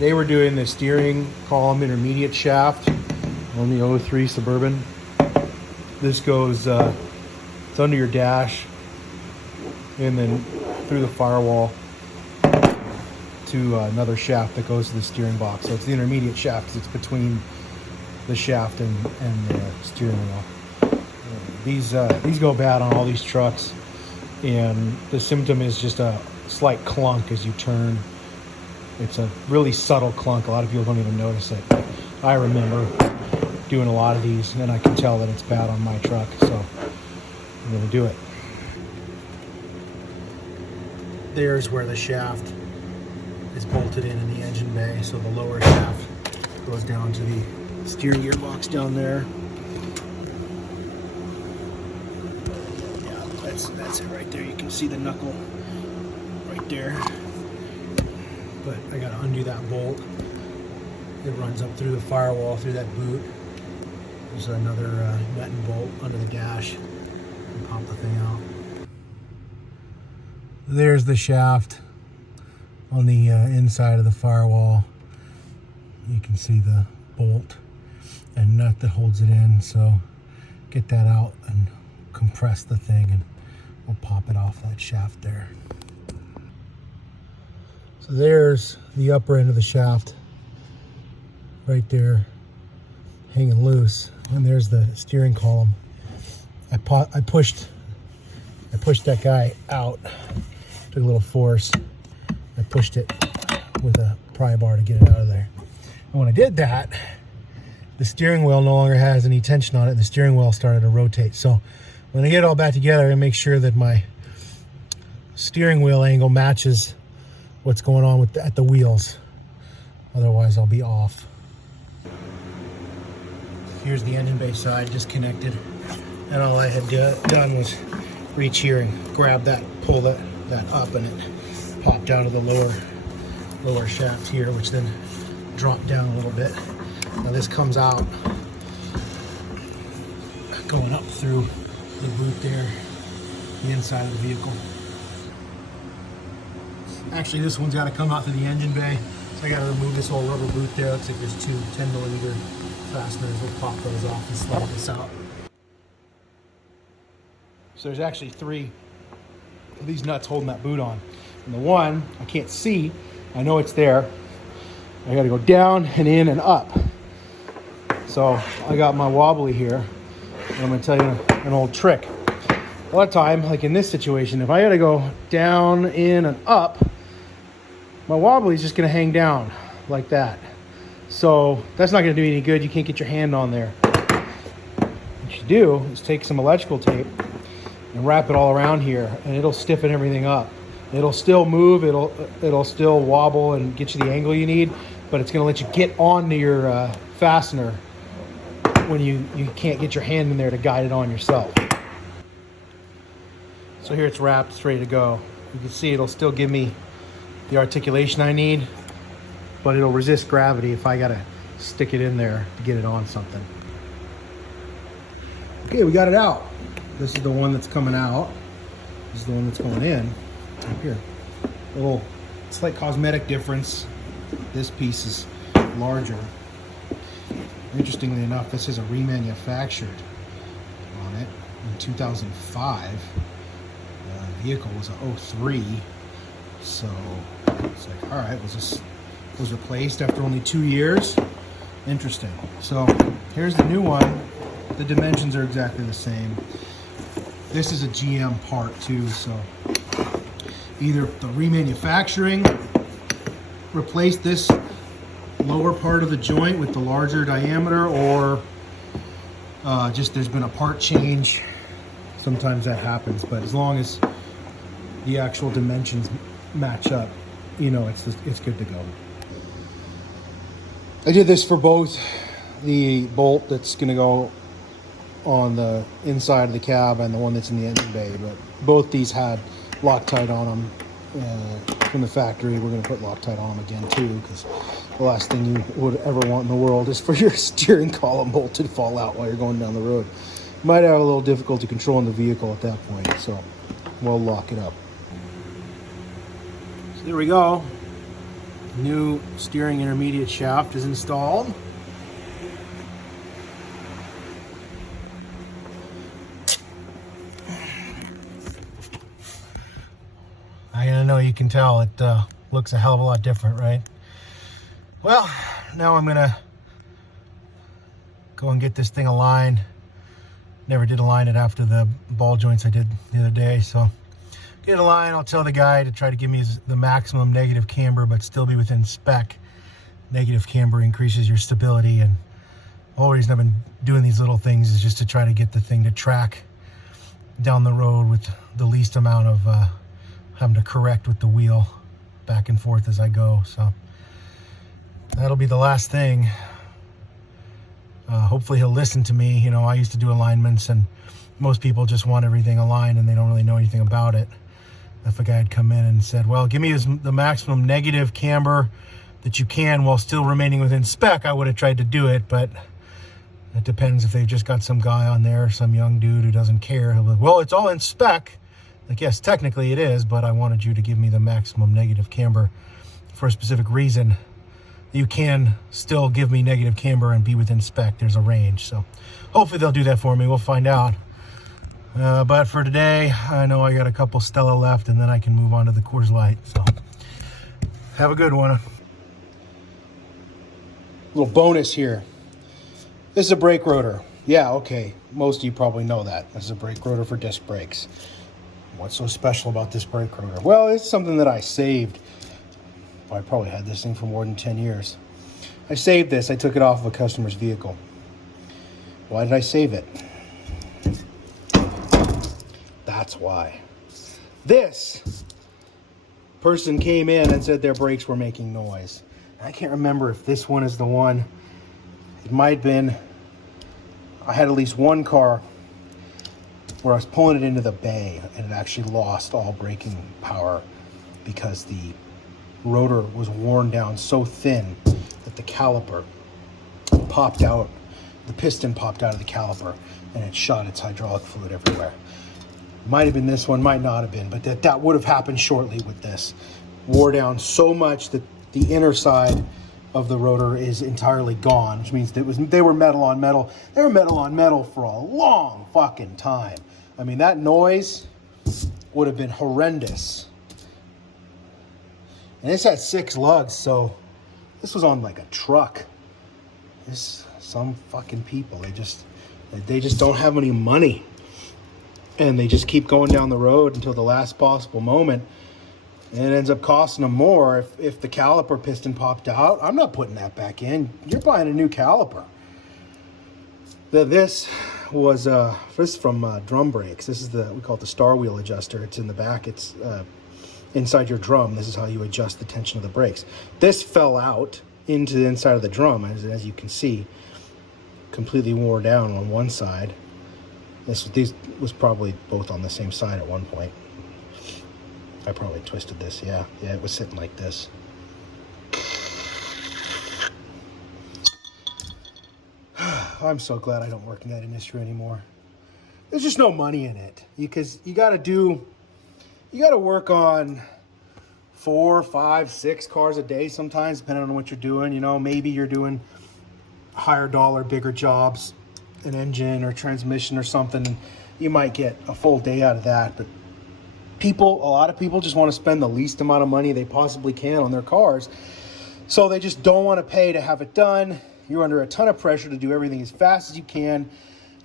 Today we're doing the steering column intermediate shaft on the 03 Suburban. This goes, it's under your dash and then through the firewall to another shaft that goes to the steering box. So it's the intermediate shaft because it's between the shaft and the steering wheel. These go bad on all these trucks, and the symptom is just a slight clunk as you turn. It's a really subtle clunk. A lot of people don't even notice it. I remember doing a lot of these, and I can tell that it's bad on my truck, so I'm going to do it. There's where the shaft is bolted in the engine bay, so the lower shaft goes down to the steering gearbox down there. Yeah, that's it right there. You can see the knuckle right there. But I gotta undo that bolt. It runs up through the firewall, through that boot. There's another nut and bolt under the dash. And pop the thing out. There's the shaft on the inside of the firewall. You can see the bolt and nut that holds it in. So get that out and compress the thing, and we'll pop it off that shaft there. So there's the upper end of the shaft right there, hanging loose, and there's the steering column. I pushed that guy out. Took a little force. I pushed it with a pry bar to get it out of there. And when I did that, the steering wheel no longer has any tension on it. The steering wheel started to rotate. So when I get it all back together, I make sure that my steering wheel angle matches what's going on at the wheels. Otherwise, I'll be off. Here's the engine bay side, disconnected. And all I had done was reach here and grab that, pull that up, and it popped out of the lower shaft here, which then dropped down a little bit. Now this comes out going up through the boot there, the inside of the vehicle. Actually, this one's got to come out through the engine bay, so I got to remove this whole rubber boot there. Looks like there's two 10mm fasteners. We'll pop those off and slide this out. So there's actually three of these nuts holding that boot on. And the one, I can't see. I know it's there. I got to go down and in and up. So I got my wobbly here, and I'm going to tell you an old trick. A lot of time, like in this situation, if I got to go down, in, and up, my wobbly is just going to hang down like that. So that's not going to do any good. You can't get your hand on there. What you do is take some electrical tape and wrap it all around here, and it'll stiffen everything up. It'll still move, it'll still wobble and get you the angle you need, but it's going to let you get onto your fastener when you can't get your hand in there to guide it on yourself. So here it's wrapped, it's ready to go. You can see it'll still give me the articulation I need, but it'll resist gravity if I gotta stick it in there to get it on something. Okay, we got it out. This is the one that's coming out. This is the one that's going in. Up here. A little slight cosmetic difference. This piece is larger. Interestingly enough, this is a remanufactured on it in 2005. The vehicle was a 03. So it's like, all right, was replaced after only 2 years. Interesting. So here's the new one. The dimensions are exactly the same. This is a GM part too, so either the remanufacturing replaced this lower part of the joint with the larger diameter, or just there's been a part change. Sometimes that happens, but as long as the actual dimensions match up, you know, it's good to go. I did this for both the bolt that's going to go on the inside of the cab and the one that's in the engine bay, but both these had Loctite on them from the factory. We're going to put Loctite on them again too, because the last thing you would ever want in the world is for your steering column bolt to fall out while you're going down the road. You might have a little difficulty controlling the vehicle at that point, so we'll lock it up. So there we go. New steering intermediate shaft is installed. I know you can tell it looks a hell of a lot different, right? Well, now I'm gonna go and get this thing aligned. Never did align it after the ball joints I did the other day, so get it aligned. I'll tell the guy to try to give me the maximum negative camber, but still be within spec. Negative camber increases your stability, and the whole reason I've been doing these little things is just to try to get the thing to track down the road with the least amount of having to correct with the wheel back and forth as I go. So that'll be the last thing. Hopefully he'll listen to me. You know, I used to do alignments, and most people just want everything aligned and they don't really know anything about it. If a guy had come in and said, well, give me the maximum negative camber that you can while still remaining within spec, I would have tried to do it, but it depends if they've just got some guy on there, some young dude who doesn't care. He'll be like, well, it's all in spec. Like, yes, technically it is, but I wanted you to give me the maximum negative camber for a specific reason. You can still give me negative camber and be within spec. There's a range. So hopefully they'll do that for me. We'll find out. But for today, I know I got a couple Stella left, and then I can move on to the Coors Light. So have a good one. Little bonus here. This is a brake rotor. Yeah, okay. Most of you probably know that. This is a brake rotor for disc brakes. What's so special about this brake rotor? Well, it's something that I saved. I probably had this thing for more than 10 years. I saved this. I took it off of a customer's vehicle. Why did I save it? That's why. This person came in and said their brakes were making noise. I can't remember if this one is the one. It might have been. I had at least one car where I was pulling it into the bay and it actually lost all braking power because the rotor was worn down so thin that the caliper popped out. The piston popped out of the caliper and it shot its hydraulic fluid everywhere. Might have been this one, might not have been, but that would have happened shortly with this. Wore down so much that the inner side of the rotor is entirely gone, which means they were metal on metal. They were metal on metal for a long fucking time. I mean, that noise would have been horrendous. And this had 6 lugs, so this was on like a truck. Some fucking people, they just don't have any money. And they just keep going down the road until the last possible moment. And it ends up costing them more. If the caliper piston popped out, I'm not putting that back in. You're buying a new caliper. This was from drum brakes. This is we call it the star wheel adjuster. It's in the back. It's inside your drum. This is how you adjust the tension of the brakes. This fell out into the inside of the drum, as you can see, completely wore down on one side. These was probably both on the same side at one point. I probably twisted this. Yeah, it was sitting like this. I'm so glad I don't work in that industry anymore. There's just no money in it because you got to work on 4, 5, 6 cars a day sometimes, depending on what you're doing. You know, maybe you're doing higher dollar, bigger jobs, an engine or transmission or something, and you might get a full day out of that. But a lot of people just want to spend the least amount of money they possibly can on their cars. So they just don't want to pay to have it done. You're under a ton of pressure to do everything as fast as you can.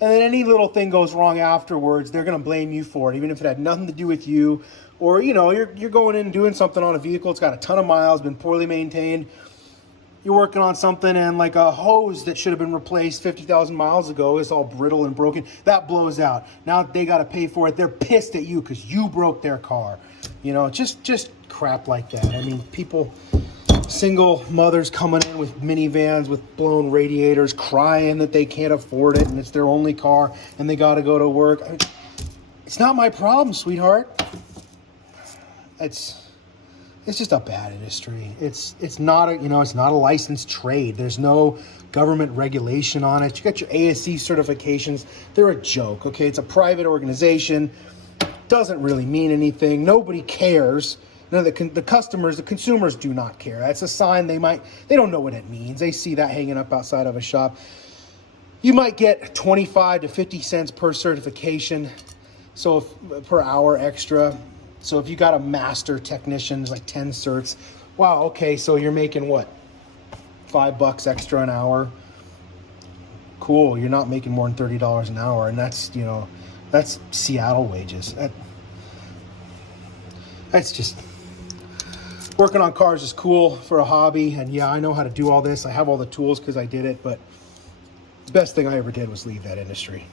And then any little thing goes wrong afterwards, they're going to blame you for it, even if it had nothing to do with you. Or, you know, you're going in and doing something on a vehicle. It's got a ton of miles, been poorly maintained. You're working on something and like a hose that should have been replaced 50,000 miles ago is all brittle and broken. That blows out. Now they got to pay for it. They're pissed at you because you broke their car. You know, just crap like that. I mean, single mothers coming in with minivans with blown radiators, crying that they can't afford it and it's their only car and they got to go to work. I mean, it's not my problem, sweetheart. It's just a bad industry. It's not a licensed trade. There's no government regulation on it. You got your ASC certifications. They're a joke, okay? It's a private organization. Doesn't really mean anything. Nobody cares No, the customers, the consumers do not care. That's a sign they don't know what it means. They see that hanging up outside of a shop. You might get 25 to 50 cents per certification, so per hour extra. So if you got a master technician, it's like 10 certs. Wow, okay, so you're making what? $5 extra an hour. Cool, you're not making more than $30 an hour, and that's, you know, that's Seattle wages. That's just, working on cars is cool for a hobby, and yeah, I know how to do all this. I have all the tools because I did it, but the best thing I ever did was leave that industry.